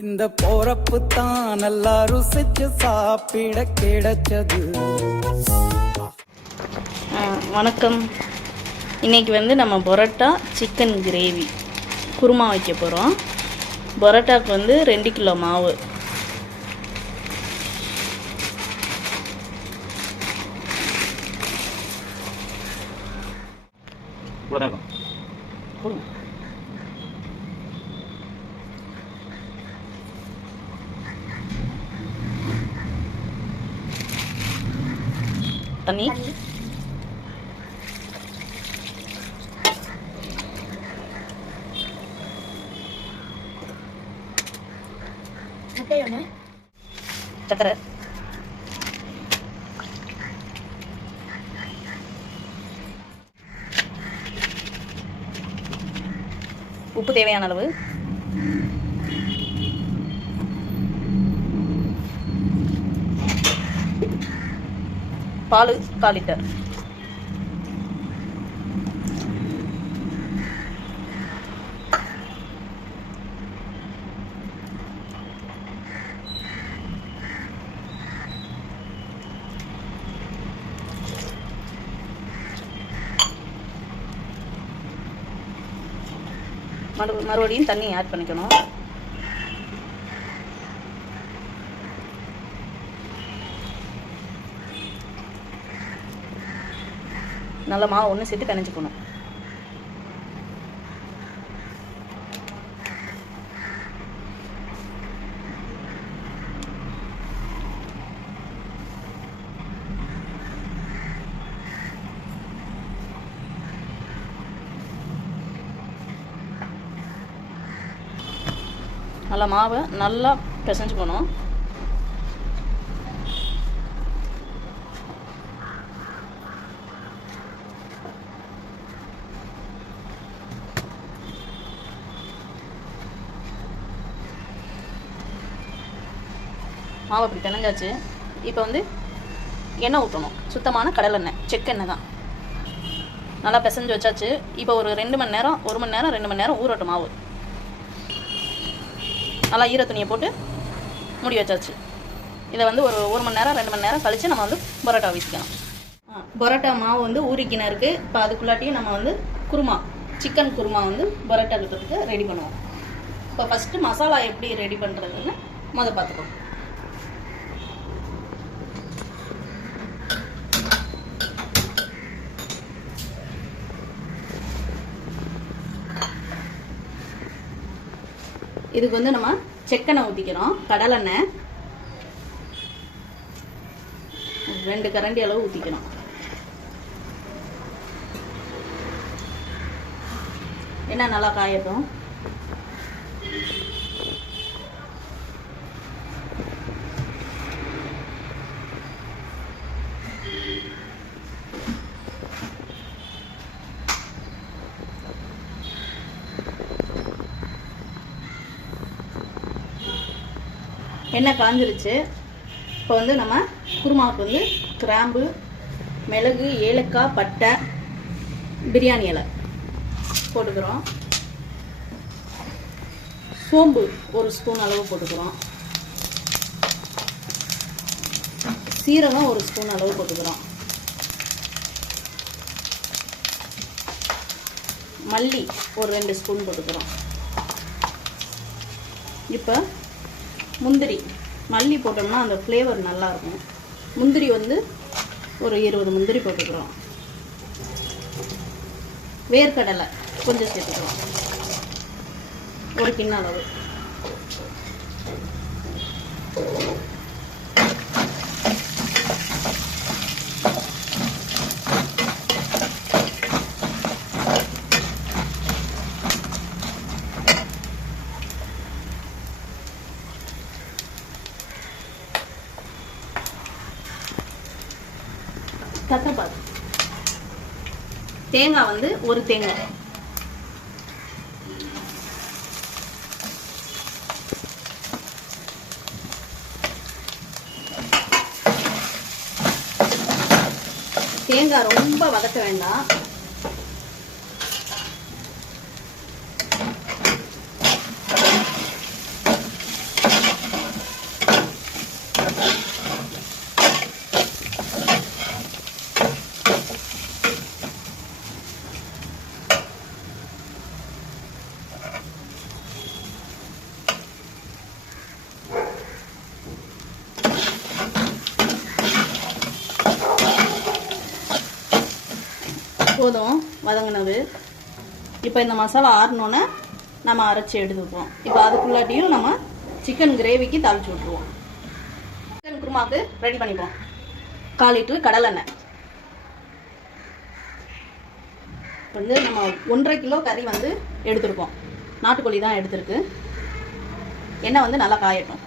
இந்த போறப்பு தான் நல்லா ருசிச்சு சாப்பிட கிடைச்சது. வணக்கம். இன்றைக்கி வந்து நம்ம பரோட்டா சிக்கன் கிரேவி குருமா வைக்க போகிறோம். பரோட்டாவுக்கு வந்து 2 கிலோ மாவு, தண்ணி, சக்கரை, உப்பு தேவையான அளவு, பால் 1/4 லிட்டர், மறுபடியும் தண்ணி ஆட் பண்ணிக்கணும். நல்ல மாவு ஒன்று சேர்த்து பிணைஞ்சிக்கணும். நல்லா மாவை நல்லா பிசைஞ்சுக்கணும். மாவை அப்படி பிணைஞ்சாச்சு. இப்போ வந்து எண்ணெய் ஊற்றணும். சுத்தமான கடலெண்ணெய், செக்கெண்ணெய் தான். நல்லா பிசைஞ்சு வச்சாச்சு. இப்போ ஒரு 2 மணி நேரம், 1 மணி நேரம், 2 மணி நேரம் ஊறட்டும் மாவு. நல்லா ஈர துணியை போட்டு மூடி வச்சாச்சு. இதை வந்து ஒரு 1 மணி நேரம், 2 மணி நேரம் கழித்து நம்ம வந்து பரோட்டா வீசிக்கலாம். பரோட்டா மாவு வந்து ஊறிக்கின இருக்குது. இப்போ அதுக்குள்ளாட்டியும் நம்ம வந்து குருமா, சிக்கன் குருமா வந்து பரோட்டா கிட்டத்துக்கு ரெடி பண்ணுவோம். இப்போ ஃபஸ்ட்டு மசாலா எப்படி ரெடி பண்ணுறதுன்னு பார்த்துக்கோம். இதுக்கு வந்து நம்ம செக்கெண்ணெய் ஊற்றிக்கிறோம். கடலெண்ணெய் 2 கரண்டி அளவு ஊற்றிக்கிறோம். எண்ணெய் நல்லா காயட்டும். எண்ணெய் காஞ்சிருச்சு. இப்போ வந்து நம்ம குருமாவுக்கு வந்து கிராம்பு, மிளகு, ஏலக்காய், பட்டை, பிரியாணி இலை போட்டுக்கிறோம். சோம்பு 1 ஸ்பூன் அளவு போட்டுக்கிறோம். சீரகம் 1 ஸ்பூன் அளவு போட்டுக்கிறோம். மல்லி ஒரு 2 ஸ்பூன் போட்டுக்கிறோம். இப்போ முந்திரி, மல்லி போட்டோம்னா அந்த ஃப்ளேவர் நல்லாயிருக்கும். முந்திரி வந்து ஒரு 20 முந்திரி போட்டுக்கிறோம். வேர்க்கடலை கொஞ்சம் சேர்த்துக்கிறோம், 1 கிண்ண அளவு. கத்தப்பால், தேங்காய் வந்து 1 தேங்காய், தேங்காய் ரொம்ப வதக்க வேண்டாம். போதும் வதங்கினது. இப்போ இந்த மசாலா ஆறினோன்னே நம்ம அரைச்சி எடுத்துப்போம். இப்போ அதுக்குள்ளாட்டியும் நம்ம சிக்கன் கிரேவிக்கு தாளிச்சு விட்ருவோம். சிக்கன் குருமாவுக்கு ரெடி பண்ணிப்போம். 1/4 லிட்டர் கடலெண்ணெய். வந்து நம்ம 1.5 கிலோ கறி வந்து எடுத்துருக்கோம். நாட்டுக்கோழி தான் எடுத்துருக்கு. எண்ணெய் வந்து நல்லா காயட்டும்.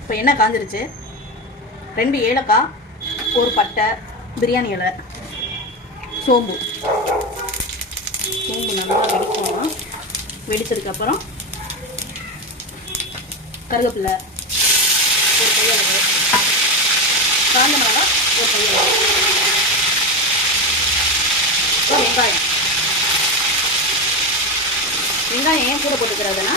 இப்போ எண்ணெய் காஞ்சிருச்சு. 2 ஏலக்காய், 1 பட்டை, பிரியாணி இலை, சோம்பு நல்லா வெடிக்கணும். வெடிச்சதுக்கப்புறம் கருவேப்பிலை, 1 கையளவு, காஞ்ச மிளகாய் 1 கையளவு, வெங்காயம் ஏன் கூட போட்டுக்கிறதுனா,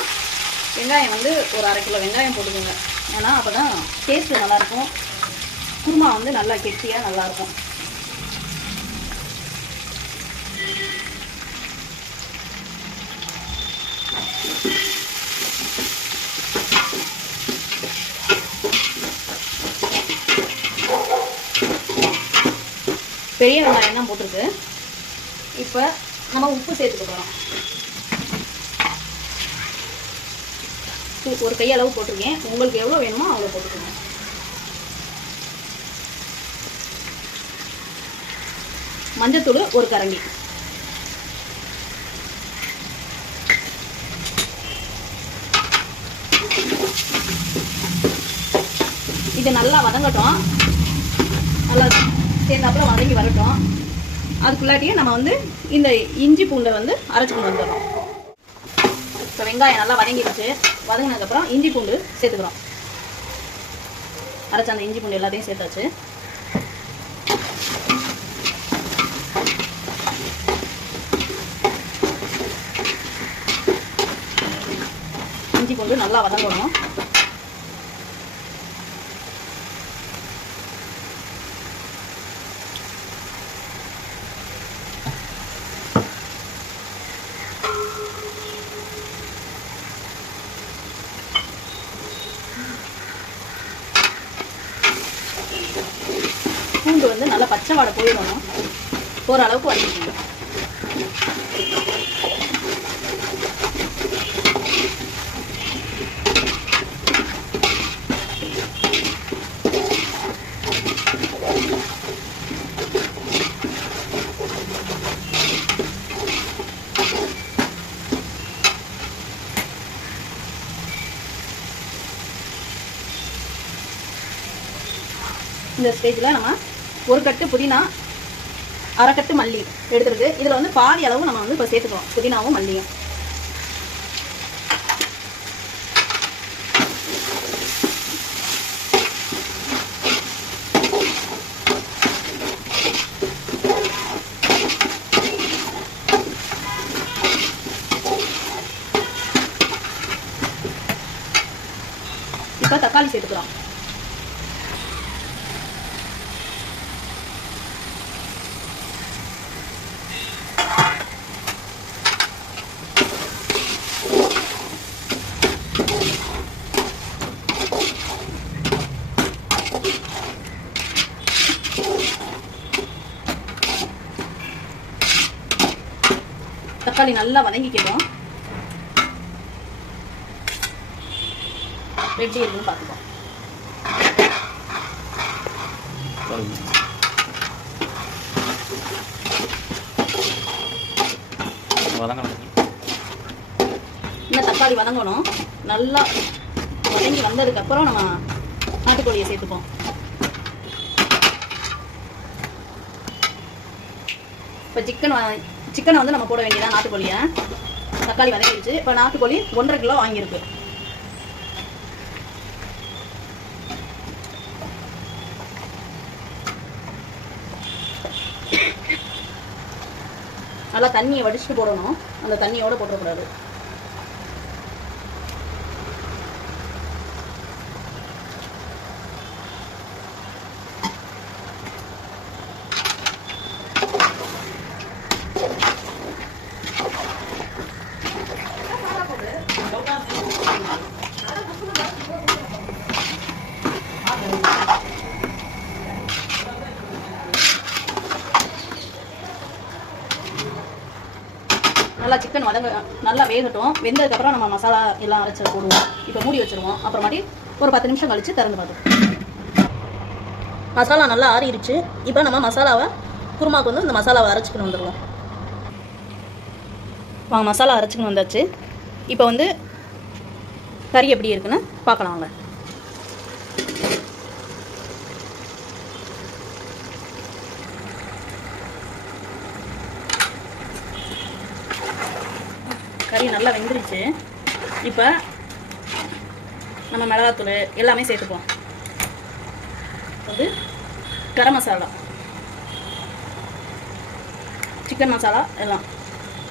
வெங்காயம் வந்து ஒரு 1/2 கிலோ வெங்காயம் போட்டுக்கோங்க. ஏன்னா அப்போ தான் டேஸ்ட்டு நல்லாயிருக்கும். குருமா வந்து நல்லா கெட்டியாக நல்லாயிருக்கும். பெரிய வெங்காயம் தான் போட்டிருக்கு. இப்போ நம்ம உப்பு சேர்த்துக்க போகிறோம். 1 கையளவு போட்டிருக்கேன். உங்களுக்கு எவ்வளோ வேணுமோ அவ்வளோ போட்டுக்கோங்க. மஞ்சத்தூள் 1 கரண்டி. இது நல்லா வதங்கட்டும். நல்லா சேர்ந்தாப்புல வதங்கி வரட்டும். அதுக்குள்ளாட்டியே நம்ம வந்து இந்த இஞ்சி பூண்டை வந்து அரைச்சி கொண்டு வந்துடுறோம். இப்போ வெங்காயம் நல்லா வதங்கிடுச்சு. வதங்கினதுக்கப்புறம் இஞ்சி பூண்டு சேர்த்துக்கிறோம். அரைச்ச அந்த இஞ்சி பூண்டு எல்லாத்தையும் சேர்த்தாச்சு. இஞ்சி பூண்டு நல்லா வதங்கணும். பூண்டு வந்து நல்லா பச்சை வாடை போயிடணும். போகிற அளவுக்கு வதக்கிக்கணும். இந்த ஸ்டேஜில் நம்ம 1 கட்டு புதினா, 1/2 கட்டு மல்லி எடுத்துருக்கு. இதில் வந்து பாதி அளவு நம்ம வந்து இப்போ சேர்த்துக்கிறோம், புதினாவும் மல்லியும். இப்போ தக்காளி சேர்த்துக்கிறோம். தக்காளி நல்லா வதங்கிக்கிறோம். எப்படி இருக்குன்னு பார்த்துக்கோம். இன்னும் தக்காளி வதங்கணும். நல்லா வதங்கி வந்ததுக்கப்புறம் நம்ம நாட்டுக்கோழியை சேர்த்துப்போம். இப்போ சிக்கனை வந்து நம்ம போட வேண்டியதான். நாட்டுக்கோழியை தக்காளி வதங்கிடுச்சு. இப்போ நாட்டுக்கோழி 1.5 கிலோ வாங்கியிருக்கு. நல்லா தண்ணியை வடிச்சுட்டு போடணும். அந்த தண்ணியோட போட்டக்கூடாது. நல்லா சிக்கன் நல்லா வேகட்டும். வெந்ததுக்கப்புறம் நம்ம மசாலா எல்லாம் அரைச்சி போடுவோம். இப்போ மூடி வச்சுருவோம். அப்புறமாட்டி ஒரு 10 நிமிஷம் கழித்து திறந்து பார்த்துருவோம். மசாலா நல்லா ஆறிடுச்சு. இப்போ நம்ம மசாலாவை குருமாவுக்கு வந்து இந்த மசாலாவை அரைச்சிக்கணும் வந்துடுவோம். வாங்க, மசாலா அரைச்சிக்கணும் வந்தாச்சு. இப்போ வந்து கறி எப்படி இருக்குன்னு பார்க்கலாம் வாங்க. கறி நல்லா வெந்துருச்சு. இப்போ நம்ம மிளகாத்தூள் எல்லாமே சேர்த்துப்போம். அது கரம் மசாலா, சிக்கன் மசாலா எல்லாம்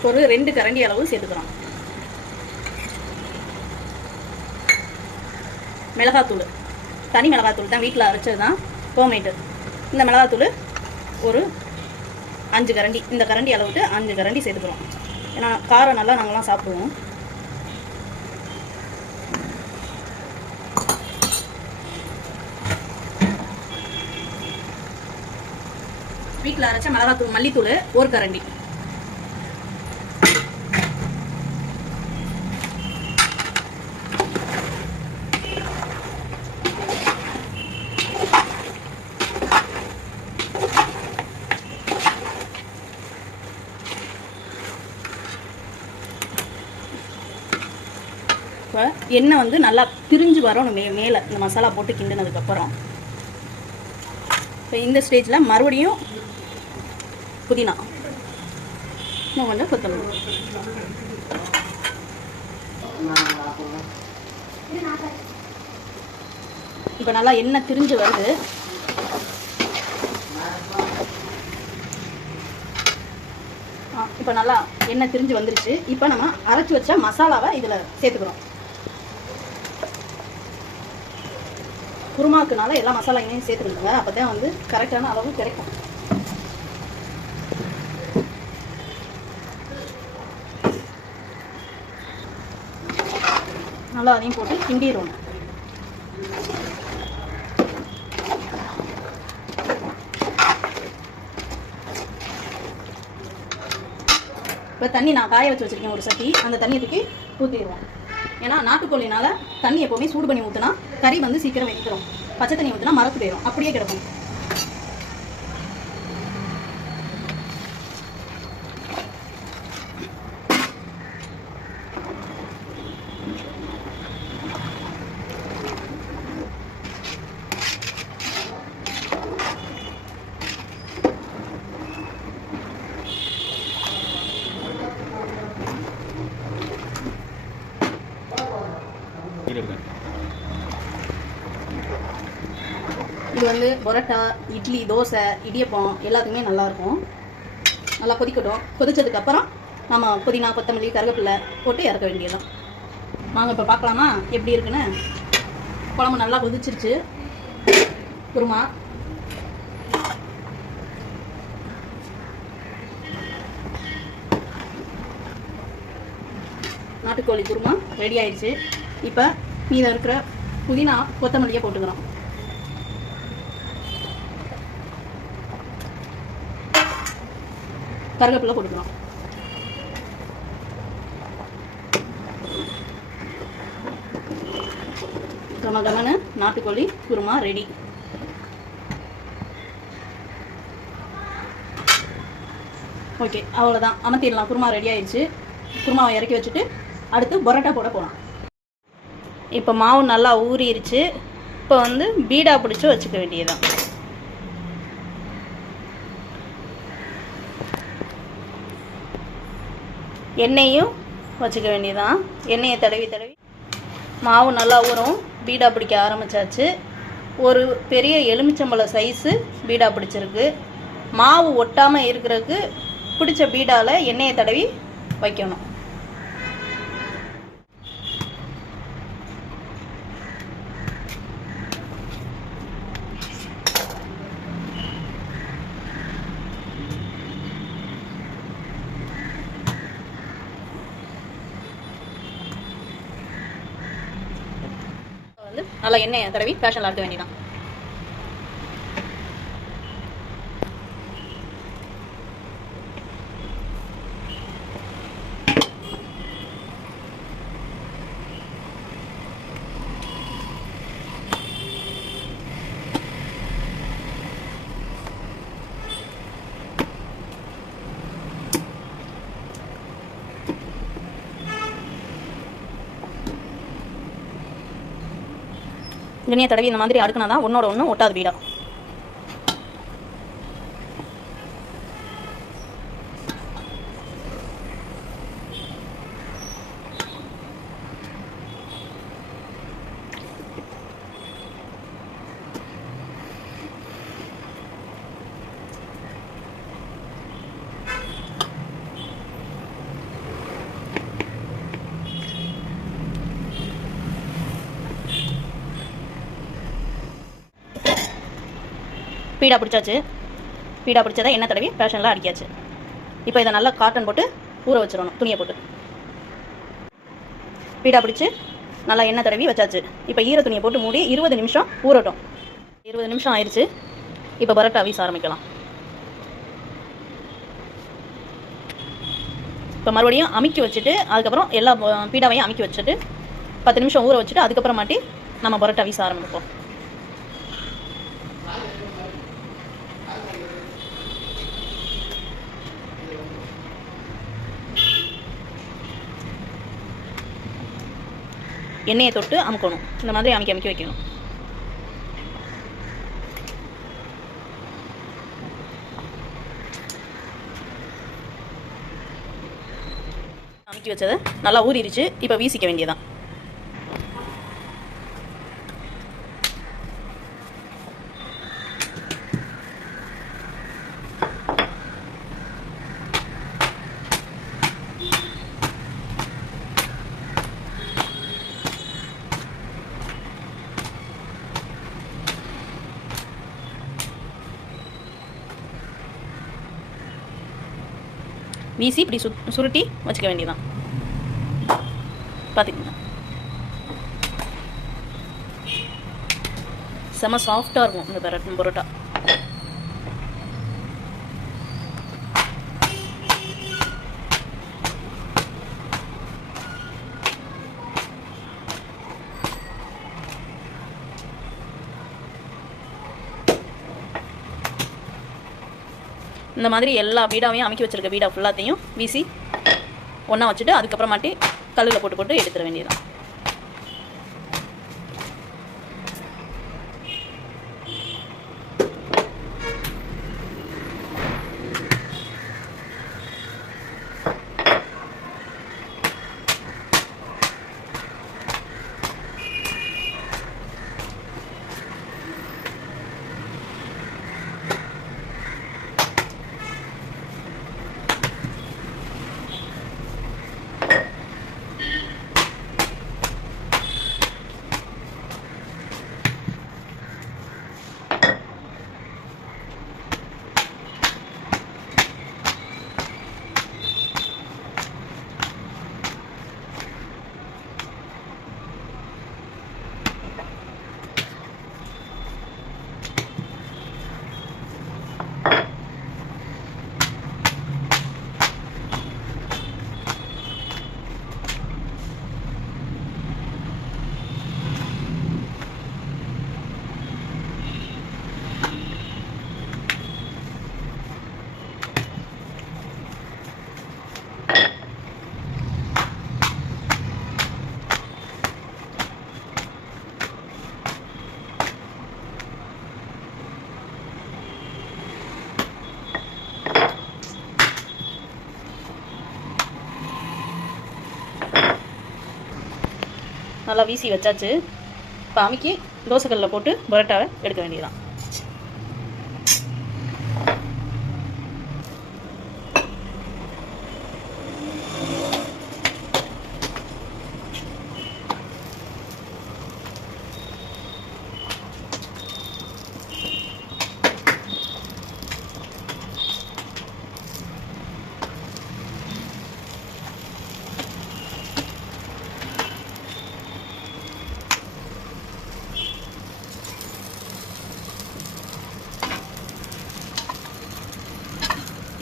ஒரு 2 கரண்டி அளவு சேர்த்துக்கிறோம். மிளகாத்தூள், தனி மிளகாத்தூள் தான், வீட்டில் அரைச்சது தான், ஹோம்மேடு. இந்த மிளகாத்தூள் ஒரு 5 கரண்டி, இந்த கரண்டி அளவுக்கு 5 கரண்டி சேர்த்துக்கிறோம். ஏன்னா காரம் நல்லா நாங்கள்லாம் சாப்பிடுவோம். வீட்டில் அரைச்ச மிளகாத்தூள், மல்லித்தூள் 1 கரண்டி. இப்போ எண்ணெய் வந்து நல்லா திரிஞ்சு வரணும் மேலே இந்த மசாலா போட்டு கிண்டினதுக்கப்புறம். இப்போ இந்த ஸ்டேஜில் மறுபடியும் புதினா, இன்னும் கொஞ்சம் கொத்தமல்லி. இப்போ நல்லா எண்ணெய் திரிஞ்சு வருது. இப்போ நல்லா எண்ணெய் திரிஞ்சு வந்துருச்சு. இப்போ நம்ம அரைச்சி வச்ச மசாலாவை இதில் சேர்த்துக்கிறோம். குருமாக்குனால எல்லா மசாலாவையும் சேர்த்துக்கிடுங்க. அப்போ தான் வந்து கரெக்டான அளவு கிடைக்கும். நல்லா அதையும் போட்டு கிண்டிடுவோம். இப்போ தண்ணி நான் காய வச்சு வச்சுருக்கேன் ஒரு சட்டி. அந்த தண்ணியை தூக்கி ஊற்றிடுவோம். ஏன்னா நாட்டுக்கோழினால தண்ணி எப்போவுமே சூடு பண்ணி ஊற்றினா கறி வந்து சீக்கிரம் வைக்கிறோம். பச்சை தண்ணி ஊற்றினா மரத்து போயிடும், அப்படியே கிடக்கும். இது வந்து பரோட்டா, இட்லி, தோசை, இடியப்பம் எல்லாத்துக்குமே நல்லாயிருக்கும். நல்லா கொதிக்கட்டும். கொதிச்சதுக்கப்புறம் நம்ம புதினா, கொத்தமல்லி, கருவேப்பிலை போட்டு இறக்க வேண்டியதுதான். வாங்க இப்போ பார்க்கலாமா எப்படி இருக்குன்னு. குழம்பு நல்லா கொதிச்சிருச்சு. குருமா நாட்டுக்கோழி குருமா ரெடி ஆயிடுச்சு. இப்போ மீதம் இருக்கிற புதினா, கொத்தமல்லியை போட்டுக்கிறோம். கருவேப்பிலை போட்டுக்கிறோம். கமகமன்னு நாட்டுக்கோழி குருமா ரெடி. ஓகே, அவ்வளோதான். அமர்த்திடலாம். குருமா ரெடி ஆயிடுச்சு. குருமாவை இறக்கி வச்சுட்டு அடுத்து பரோட்டா போட போகலாம். இப்போ மாவு நல்லா ஊறிடுச்சு. இப்போ வந்து பீடா பிடிச்சி வச்சுக்க வேண்டியதுதான். எண்ணெயும் வச்சுக்க வேண்டியதான். எண்ணெயை தடவி தடவி மாவு நல்லா ஊறும். பீடா பிடிக்க ஆரம்பித்தாச்சு. ஒரு பெரிய எலுமிச்சம்பழம் சைஸு பீடா பிடிச்சிருக்கு. மாவு ஒட்டாமல் இருக்கிறதுக்கு பிடிச்ச பீடாவில் எண்ணெயை தடவி வைக்கணும். நல்லா எண்ணெயை தடவி ஃபேஷனில் அறுக்க வேண்டியதான். எண்ணெயை தடவி இந்த மாதிரி அடுக்குனா தான் ஒன்றோட ஒன்று ஒட்டாது பீடா. பீடா பிடிச்சாச்சு. பீடா பிடிச்சதை எண்ணெய் தடவி பேஷனில் அடிக்காச்சு. இப்போ இதை நல்லா காட்டன் போட்டு ஊற வச்சிடணும், துணியை போட்டு. பீடா பிடிச்சி நல்லா எண்ணெய் தடவி வச்சாச்சு. இப்போ ஈர துணியை போட்டு மூடி 20 நிமிஷம் ஊறட்டும். 20 நிமிஷம் ஆயிடுச்சு. இப்போ பரோட்டா வீச ஆரம்பிக்கலாம். இப்போ மறுபடியும் அமுக்கி வச்சுட்டு அதுக்கப்புறம் எல்லா பீடாவையும் அமுக்கி வச்சுட்டு 10 நிமிஷம் ஊற வச்சுட்டு அதுக்கப்புறமாட்டி நம்ம பரோட்டா வீச ஆரம்பிப்போம். எண்ணெயை தொட்டு அமுக்கணும். இந்த மாதிரி அமுக்கி வைக்கணும். அமுக்கி வச்சதை நல்லா ஊறிடுச்சு. இப்போ வீசிக்க வேண்டியதான். வீசி இப்படி சுருட்டி வச்சுக்க வேண்டியதான். பார்த்திங்கன்னா செம்ம சாஃப்டாக இருக்கும் இந்த பரோட்டா. இந்த மாதிரி எல்லா பீடாவையும் அமுக்கி வச்சுருக்க பீடா ஃபுல்லாத்தையும் வீசி ஒன்றா வச்சுட்டு அதுக்கப்புறமாட்டி கல்லில் போட்டு எடுத்துட வேண்டியதான். நல்லா வீசி வச்சாச்சு. இப்போ அமுக்கி தோசைக்கல்லில் போட்டு பரோட்டாவை எடுக்க வேண்டியதான்.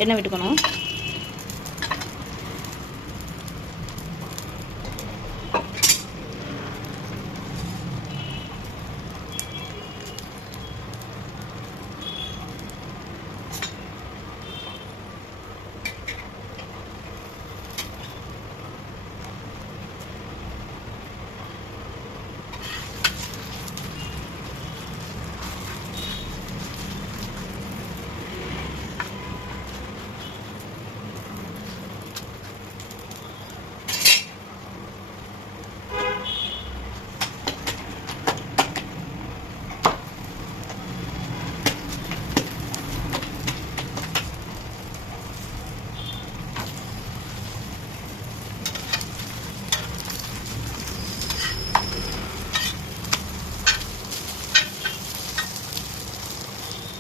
எண்ணெய் விட்டுக்கணும்.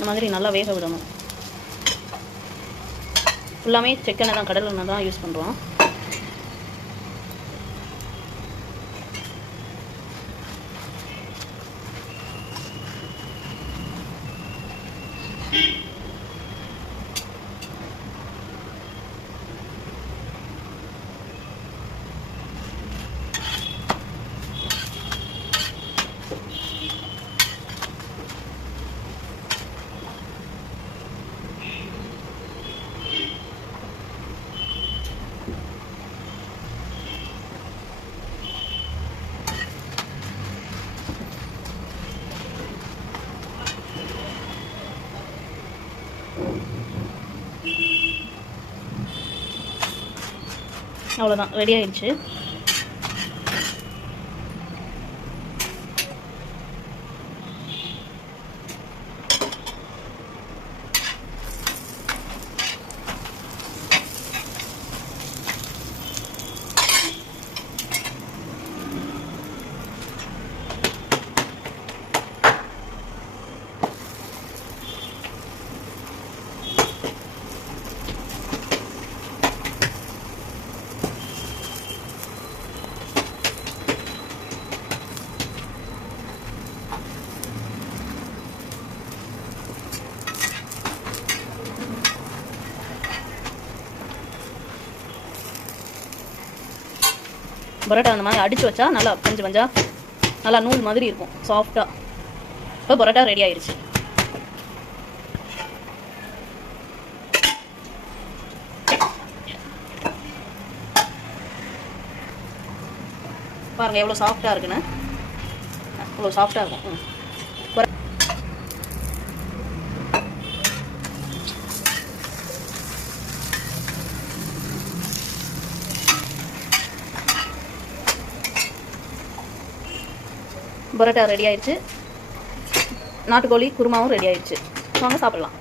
இந்த மாதிரி நல்லா வேக விடணும். ஃபுல்லாமே செக்கெண்ணெய் தான், கடல் எண்ணெய் தான் யூஸ் பண்ணுறோம். அவ்வளோதான், ரெடி ஆயிடுச்சு. பரோட்டா அந்த மாதிரி அடித்து வச்சா நல்லா பஞ்சு பஞ்சா நல்லா நூல் மாதிரி இருக்கும், சாஃப்டாக. இப்போ பரோட்டா ரெடி ஆயிடுச்சு. பாருங்கள் எவ்வளோ சாஃப்டாக இருக்குன்னு. அவ்வளோ சாஃப்டாக இருக்கும். பரோட்டா ரெடி ஆயிடுச்சு. நாட்டுக்கோழி குருமாவும் ரெடி ஆயிடுச்சு. வாங்க சாப்பிடலாம்.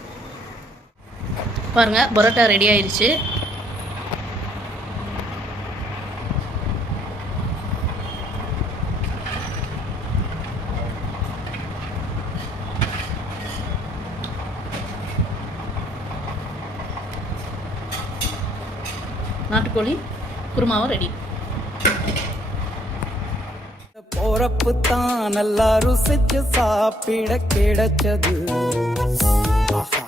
பாருங்கள் பரோட்டா ரெடி ஆயிடுச்சு. நாட்டுக்கோழி குருமாவும் ரெடி. போறப்பு தான் நல்லா ருசிச்சு சாப்பிட கிடைச்சது. ஆஹா.